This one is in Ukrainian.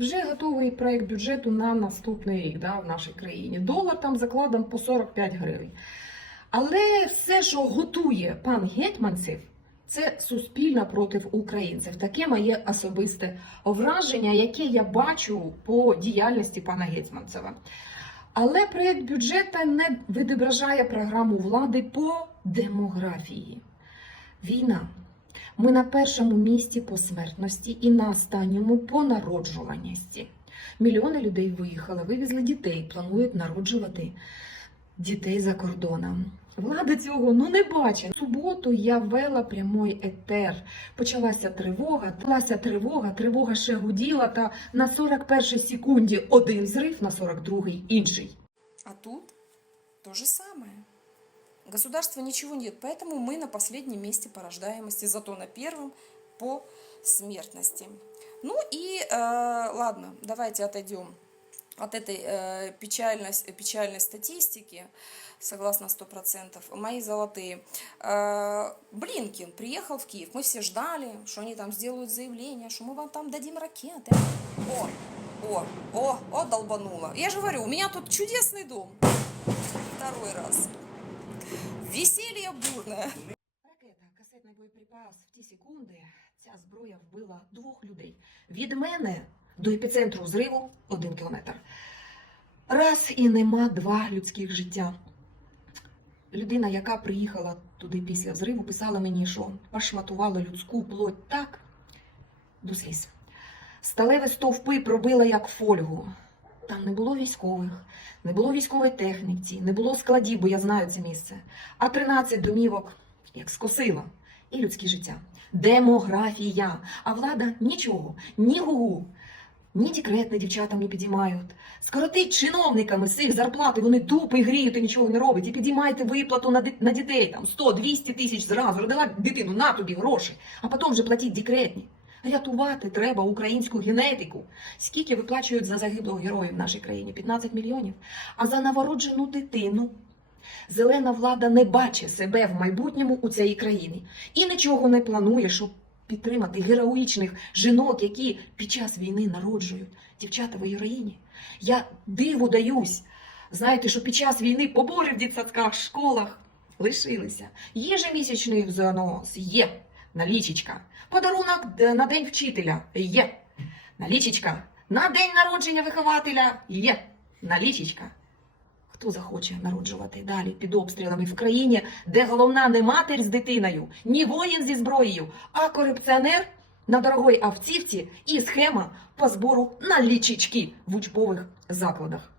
Вже готовий проект бюджету на наступний рік да, в нашій країні. Долар там закладом по 45 гривень. Але все, що готує пан Гетманцев, це суспільно проти українців. Таке моє особисте враження, яке я бачу по діяльності пана Гетманцева. Але проєкт бюджету не відображає програму влади по демографії. Війна. Ми на першому місці по смертності і на останньому по народжуваності. Мільйони людей виїхали, вивезли дітей, планують народжувати дітей за кордоном. Влада цього ну не бачить. Суботу я вела прямий етер. Почалася тривога, почалася тривога, тривога ще гуділа, та на 41 секунді один зрив, на 42-й інший. А тут то же самое. Государства ничего нет, поэтому мы на последнем месте по рождаемости, зато на первом по смертности. Ну и э, ладно, давайте отойдем от этой э, печальной, печальной статистики, согласно 100%, мои золотые. Э, Блинкин приехал в Киев, мы все ждали, что они там сделают заявление, что мы вам там дадим ракеты. О, о, о, о, долбануло. Я же говорю, у меня тут чудесный дом. Второй раз. Веселье бурное. Ракета, касетний боєприпас в ті секунди. Ця зброя вбила двох людей. Від мене до епіцентру зриву один кілометр. Раз і нема два людських життя. Людина, яка приїхала туди після взриву, писала мені, що пошматувала людську плоть так до сліз. Сталеві стовпи пробила як фольгу. Там не було військових, не було військової техніці, не було складів, бо я знаю це місце. А 13 домівок як скосила. І людське життя. Демографія. А влада нічого, ні гугу, ні декретне дівчатам не підіймають. Скоротить чиновниками їх зарплати, вони дупи гріють і нічого не роблять. І підіймайте виплату на, на дітей там 100-200 тисяч зразу. Родила дитину, на тобі гроші, а потім вже платіть декретні. Рятувати треба українську генетику. Скільки виплачують за загиблого героя в нашій країні? 15 мільйонів. А за новороджену дитину зелена влада не бачить себе в майбутньому у цій країні і нічого не планує, щоб підтримати героїчних жінок, які під час війни народжують дівчата в героїні. Я диву даюсь. Знаєте, що під час війни побори в дитсадках, школах лишилися. Єжемісячний взнос є налічечка. Подарунок е, на день вчителя є. Налічечка. На день народження вихователя є. Налічечка. Хто захоче народжувати далі під обстрілами в країні, де головна не матір з дитиною, ні воїн зі зброєю, а корупціонер на дорогой автівці і схема по збору налічечки в учбових закладах.